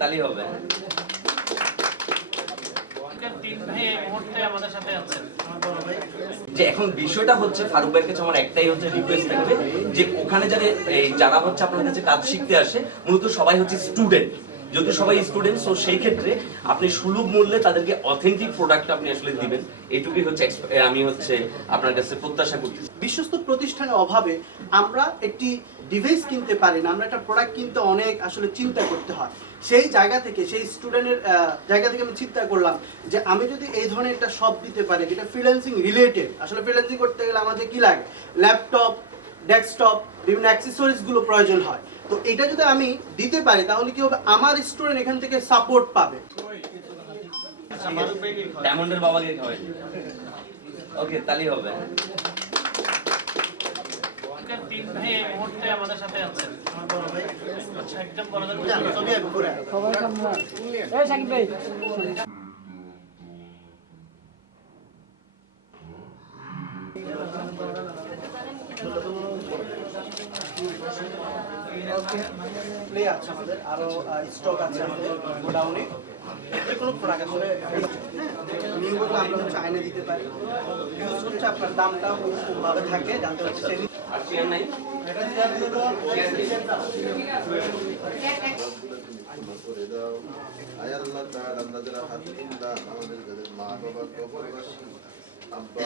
তালি হবে। যে এখন বিষয়টা হচ্ছে ফারুক ভাইয়ের কাছে আমার একটাই হচ্ছে রিকোয়েস্ট থাকবে যে ওখানে যারা হচ্ছে আপনার কাছে কাজ শিখতে আসে মূলত সবাই হচ্ছে স্টুডেন্ট, যেহেতু সবাই স্টুডেন্ট, সো সেই ক্ষেত্রে আপনি সুলভ মূল্যে তাদেরকে অথেন্টিক প্রোডাক্ট আপনি আসলে দিবেন, এইটুকুই হচ্ছে আমি হচ্ছে আপনার কাছে প্রত্যাশা করতেছি। বিশ্বস্ত প্রতিষ্ঠানের অভাবে আমরা একটি ডিভাইস কিনতে পারি না, আমরা একটা প্রোডাক্ট কিনতে অনেক আসলে চিন্তা করতে হয়। সেই জায়গা থেকে, সেই স্টুডেন্টের জায়গা থেকে আমি চিন্তা করলাম যে আমি যদি এই ধরনের একটা শপ দিতে পারি যেটা ফ্রিল্যান্সিং রিলেটেড। আসলে ফ্রিল্যান্সিং করতে গেলে আমাদের কি লাগে, ল্যাপটপ, ডেস্কটপ, বিভিন্ন অ্যাক্সেসরিজগুলো প্রয়োজন হয়। তো এটা যদি আমি দিতে পারি তাহলে কি হবে, আমার স্টুডেন্ট এখান থেকে সাপোর্ট পাবে। ডায়মন্ডের বাবাকে খাওয়াই। ওকে, তালি হবে। তিন ভাই এই মুহূর্তে আমাদের সাথে আছেন। একদম বড় সবাই সামনে এই সাকিব ভাই প্লে আছে আমাদের, আরো স্টক আছে আমাদের গোডাউনে। যে কোনো প্রোডাক্ট আসলে নিউগুলো আমরা হচ্ছে আইনে দিতে পারি। ইউজ হচ্ছে আপনার দামটা ভাবে থাকে যাতে হচ্ছে সেল। আর চেয়ার নাই? আল্লাহ তাআলা আমাদের হাত ইন্দা আমাদের যাদের মা বাবা কবরবাসী আব্বা